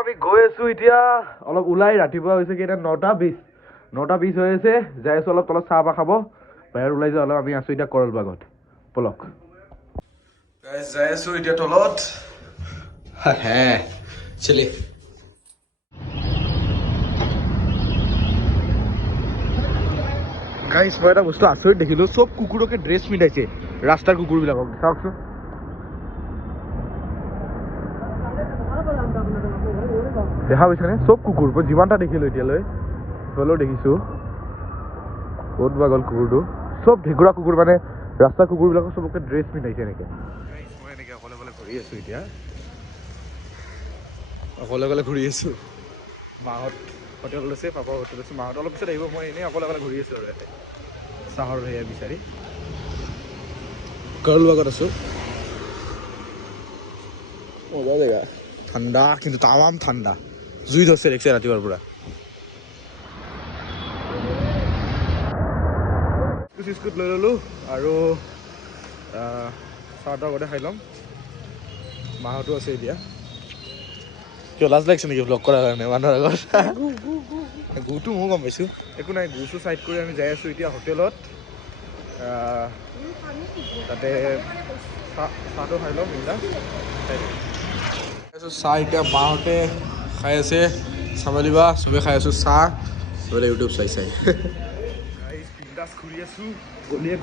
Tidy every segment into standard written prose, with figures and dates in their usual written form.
আমি গৈ আছো এতিয়া অলপ ওলাই ৰাতিপুৱা হৈছে কি এটা 9:20 হৈ আছে যাই আছো অলপ তলত চাহ পা খাব বাহিৰত ওলাই যাওঁ অলপ আমি আছো এতিয়া কৰল বাগত পলক গাইস যাই আছো এতিয়া তলত হে চলি গাইস মই এটা বস্তু আচৰিত দেখিলো সব কুকুৰকে ড্ৰেছ পিন্ধাইছে ৰাস্তাৰ কুকুৰবিলাকক চাওকচোন দেখা পাইছেনে সব কুকুৰ মই যিমানটা দেখিলো এতিয়ালৈ হ'লেও দেখিছো ক'ত বা গ'ল কুকুৰটো সব ঢেকুৰা কুকুৰ মানে ৰাস্তাৰ কুকুৰবিলাকক সবকে ড্ৰেছ পিন্ধাইছে এনেকে মই এনেকে অকলে ঘূৰি আছো এতিয়া অকলে ঘূৰি আছো মাহঁত হোটেল লৈছে পাপা হোটেল লৈছে মাহঁত অলপ পিছত আহিব মই এনেই অকলে ঘূৰি আছো আৰু ইয়াতে চাহৰ ভেয়া বিচাৰি কৰল বাগত আছো মজা জেগা ঠাণ্ডা কিন্তু তামাম ঠাণ্ডা জুই ধৰছে দেখিছে ৰাতিপুৱাৰ পৰা বিস্কুট লৈ ল'লোঁ আৰু চাহটো আগতে খাই ল'ম মাহঁতো আছে এতিয়া কিয় লাজ লাগিছে নেকি ব্লগ কৰাৰ কাৰণে মানুহৰ আগত গুটো ময়ো গম পাইছোঁ একো নাই গুটো চাইড কৰি আমি যাই আছোঁ এতিয়া হোটেলত তাতে চাহটো খাই ল'ম মিলা চাহ এতিয়া মাহঁতে খাই আছে চাব দিবা চবে খাই আছোঁ চাহ চবে ইউটিউব চাই ঘূৰি আছোঁ গলিয়ে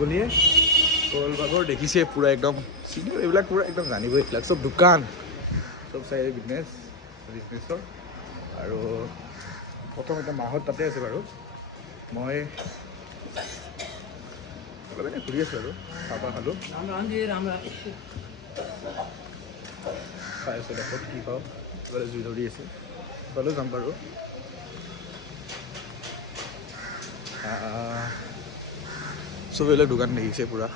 কৰল বাগৰ দেখিছে পূৰা একদম চিনিয়ৰ এইবিলাক পূৰা একদম জানিবই এইবিলাক চব দোকান চব চাই বিজনেছৰ আৰু প্ৰথম এতিয়া মাহঁত তাতে আছে বাৰু মই অলপ এনেই ঘূৰি আছোঁ আৰু চাহ খালোঁ চাই আছোঁ দেখত কি পাওঁ কিবা জুই ধৰি আছে সেইফালেও যাম বাৰু চব এইবিলাক দোকান দেখিছে পূৰা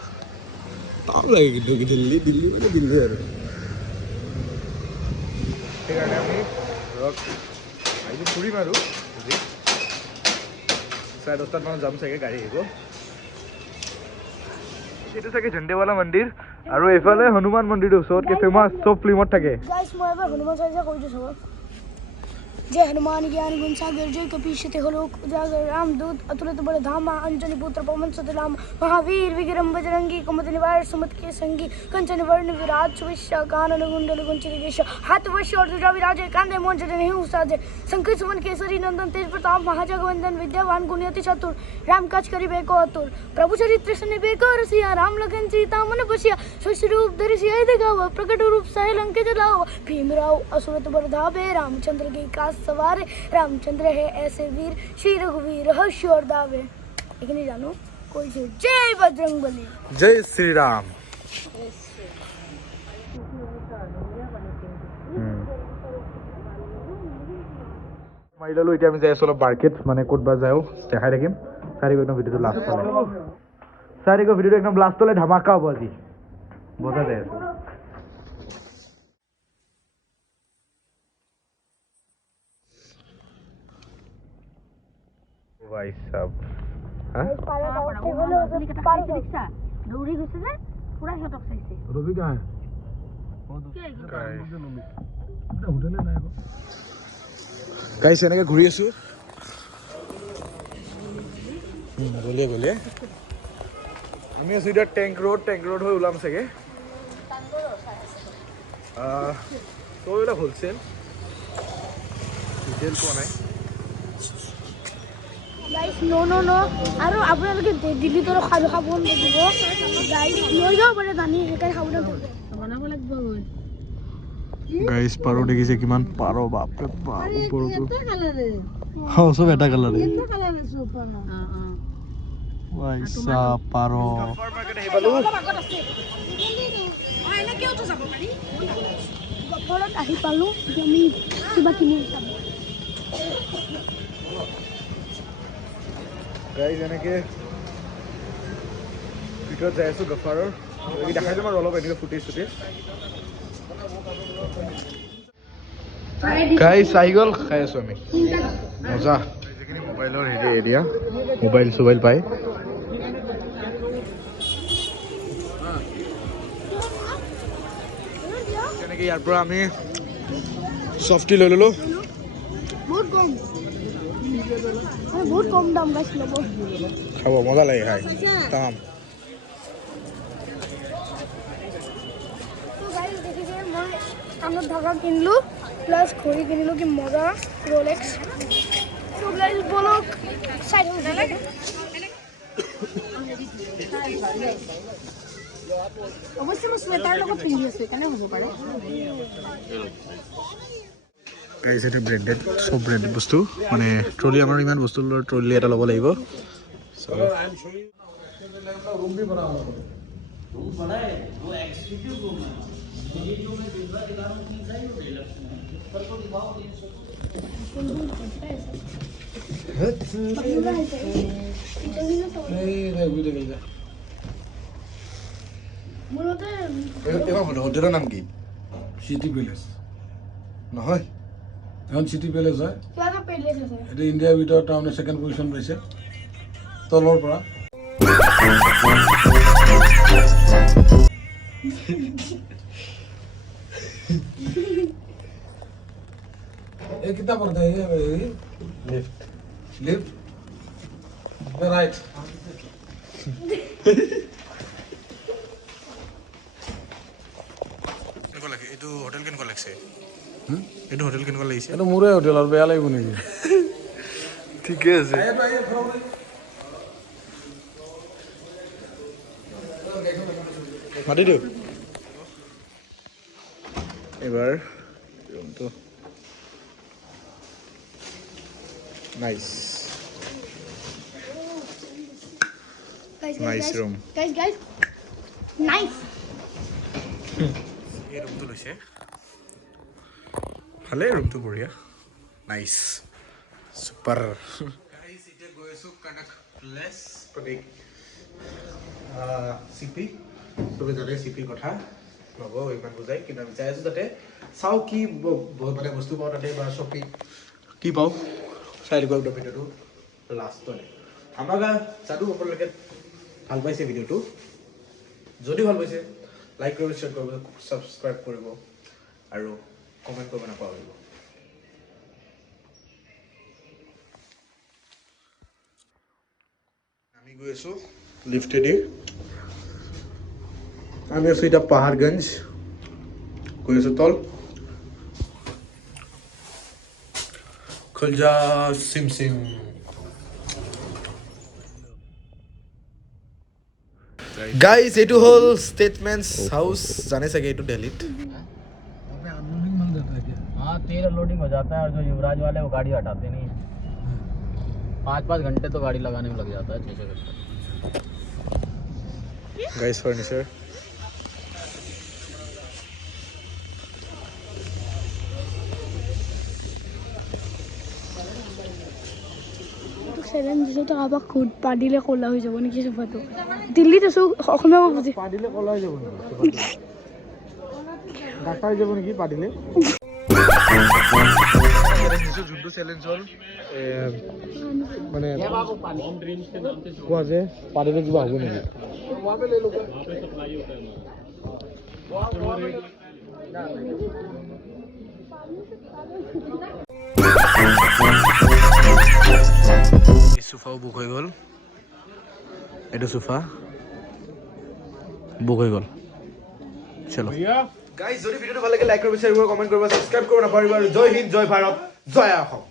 টান লাগে কিন্তু দিল্লী মানে দিল্লী আৰু সেইকাৰণে আমি ধৰক আজি ফুৰিম আৰু আজি 10:30 মানত যাম চাগে গাড়ী আহিব এইটো চাগে ঝণ্ডেৱালা মন্দিৰ আৰু এইফালে হনুমান মন্দিৰটো চবতকৈ ফেমাছ চব ফিল্মত থাকে जय हनुमान ज्ञान गुण सागर जय कपीश तिहलोक उजागर रामदूत अतुलित बल धामा अंजनी पुत्र पवन सुतनाम महावीर विक्रम बजरंगी कुमति निवार सुमत के संगी कंचन वर्ण विराज सुविश्या कानन कुंडल कुंचित केश हाथ वश और ध्वजा विराजे कांधे मोंजन नहीं उसाजे संकट सुमन केसरी नंदन तेज प्रताप महाजगवंदन विद्यावान गुणयति चतुर राम काज करिबे को अतुर प्रभु चरित्र सुनिबे को रसिया राम लगन सीता मन बसिया स्वरूप रूप धरि सिया दिखावा प्रकट रूप सहे लंके जलाओ भीमराव असुरत बरधावे रामचंद्र के काज सवारे रामचंद्र है ऐसे वीर श्री रघुवीर हर्ष और दावे लेकिन नहीं जानो कोई से जय बजरंगबली जय श्री राम মাৰি ল'লোঁ এতিয়া আমি যাই আছোঁ অলপ মাৰ্কেট মানে ক'তবা যাওঁ দেখাই থাকিম চাই একদম ভিডিঅ'টো লাষ্টলৈ ধামাকা হ'ব আজি বজা যাই আছোঁ भाई साहब दौड़ी গৈছে যে পুৰা হটক চাইছে ৰবি কা গাইছ এনেকৈ ঘূৰি আছোঁ গলিয়ে আমি আছোঁ এতিয়া টেংক ৰোড হৈ ওলাম চাগে তো এইবিলাক হ'লচেল ডিটেইল পোৱা নাই গাইস নো আৰু আপোনালোকে দিল্লী তোৰ খাব লাগিব গাইস লৈ যাও পাৰে জানি একাই খাব বনাব লাগিব গাইস পাৰো দেখিছে কিমান পাৰো বাপ ৰে বাপ ওপৰটো হা সব এটা কালাৰে পইচা পাৰো গফৰত আহি পালো আমি কিবা কিনি খাম গাইজ এনেকৈ ভিতৰত যাই আছোঁ গফাৰৰ দেখাই যাম আৰু অলপ এনেকৈ ফুটেজ গাইজ আহি গ'ল খাই আছোঁ আমি মজা যিখিনি মোবাইলৰ হেৰি এৰিয়া মোবাইল পায় তেনেকৈ ইয়াৰ পৰা আমি সফটি লৈ ললো बहुत कम अरे बहुत कम दाम गाइस लो খাব মজা লাগে খাই তামাম तो गाइस देखिए मैं कानत धागा किनलु प्लस घड़ी किनलु कि मजा रोलेक्स तो गाइस बोलो साइड हो जाले অবশ্যই মই সোয়েটাৰ লগত পিন্ধি আছো কেনে হ'ব পাৰে গাইস এটা ব্র্যান্ডেড সব ব্র্যান্ডেড বস্তু মানে ট্রলি আমার ইমান বস্তু ট্রলি এটা লব লাগিব সো रूम भी बना हुआ रूम बना है वो एक्सक्लूसिव रूम है ये जो मैं भिजवा दिखा रहा हूं तीन साइज हो गई पर तो दिखाओ 300 नहीं वीडियो गई মূলতে এবার হোটেলের নাম কি সিটি প্যালেস নহয় এখন সিটি প্যালেস হয় কিবা পেলেছ আছে এটা ইন্ডিয়াৰ ভিতৰত টাউনে সেকেন্ড পজিশন পাইছে তলৰ পৰা ये कितना पड़ता है ये লিফট लिफ्ट राइट কেনেকুৱা লাগে এইটো হোটেল কেনেকুৱা লাগিছে এইটো হোটেল কেনেকুৱা লাগিছে এটা মোৰে হোটেল আৰু বেয়া লাগিব নেকি ঠিকে আছে মাতি দিওঁ এবাৰ ৰুমটো nice Nice room. Guys. Nice. এই ৰুমটো লৈছে ভালে ৰুমটো বঢ়িয়া নাইচ সুপাৰ গাইস এতিয়া গৈ আছো কনক প্লেস প্ৰতীক সিপি তুমি জানে সিপিৰ কথা নব ইমান বুজাই কিন্তু আমি চাই আছো তাতে চাও কি বহুত মানে বস্তু পাওঁ তাতে বা শ্বপিং কি পাওঁ চাই দিব একদম ভিডিঅ'টো লাষ্টলৈ আমাক জানো আপোনালোকে ভাল পাইছে ভিডিঅ'টো যদি ভাল পাইছে লাইক কৰিব শ্বেয়াৰ কৰিব সাবস্ক্ৰাইব কৰিব আৰু কমেন্ট কৰিব নাপাহৰিব আমি গৈ আছো লিফটেদি আমি আছো এতিয়া পাহাৰগঞ্জ গৈ আছো তল খুলজা সিম সিম गाइस एटू होल स्टेटमेंट्स हाउस जाने सके एटू दिल्ली हाँ तेल लोडिंग हो जाता है और जो युवराज वाले वो गाड़ी हटाते नहीं 5-5 घंटे तो गाड़ी लगाने में लग जाता है 6-6 घंटे गाइस फर्नीचर চেলেঞ্জ দিছো তো আবাক খুদ পাদিলে কলা হৈ যাব নেকি সোফাটো দিল্লীত আছো অসমীয়া বুজি পাদিলে কলা হৈ যাব নেকি ডাক্তাৰ যাব নেকি পাদিলে যোনটো চেলেঞ্জ হ'ল মানে কোৱা যে পাদিলে কিবা হ'ব নেকি সোফাও বুক হৈ গ'ল এইটো সোফা বুক হৈ গ'ল চলো গাইজ যদি ভিডিঅ'টো ভাল লাগে লাইক কৰিব শ্বেয়াৰ কৰিব কমেণ্ট কৰিব সাবস্ক্ৰাইব কৰিব নাপাহৰিব আৰু জয় হিন্দ জয় ভাৰত জয় অসম